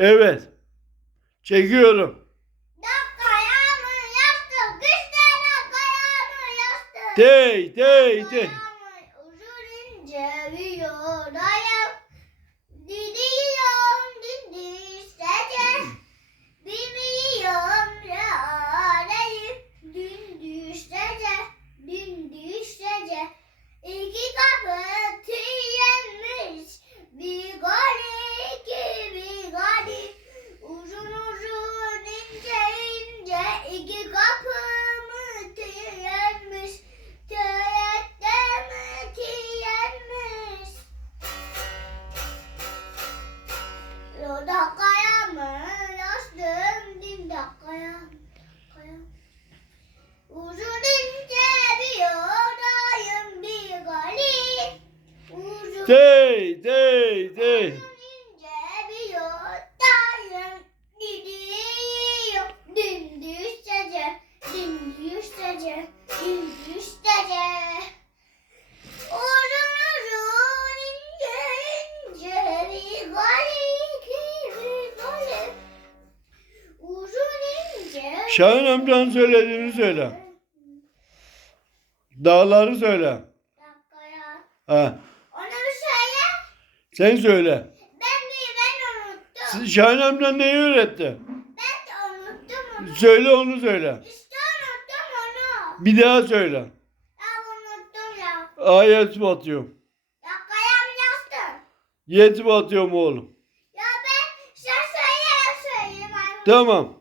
Evet. Çekiyorum. Tey tey. Kayamı uzun ince bir yoldayım. Uzun ince bir bir gari. Uzun Tey tey Şahin amcanın söylediğini söyle. Dağları söyle. Ha. onu söyle Sen söyle. ben de ben unuttum Şahin amcan neyi öğretti? ben de unuttum onu Söyle onu söyle. işte unuttum onu Bir daha söyle. ya unuttum ya Ayet batıyorum. ya kayam yazdım Yet batıyorum oğlum. ya ben sen söyle söyleyeyim. Tamam.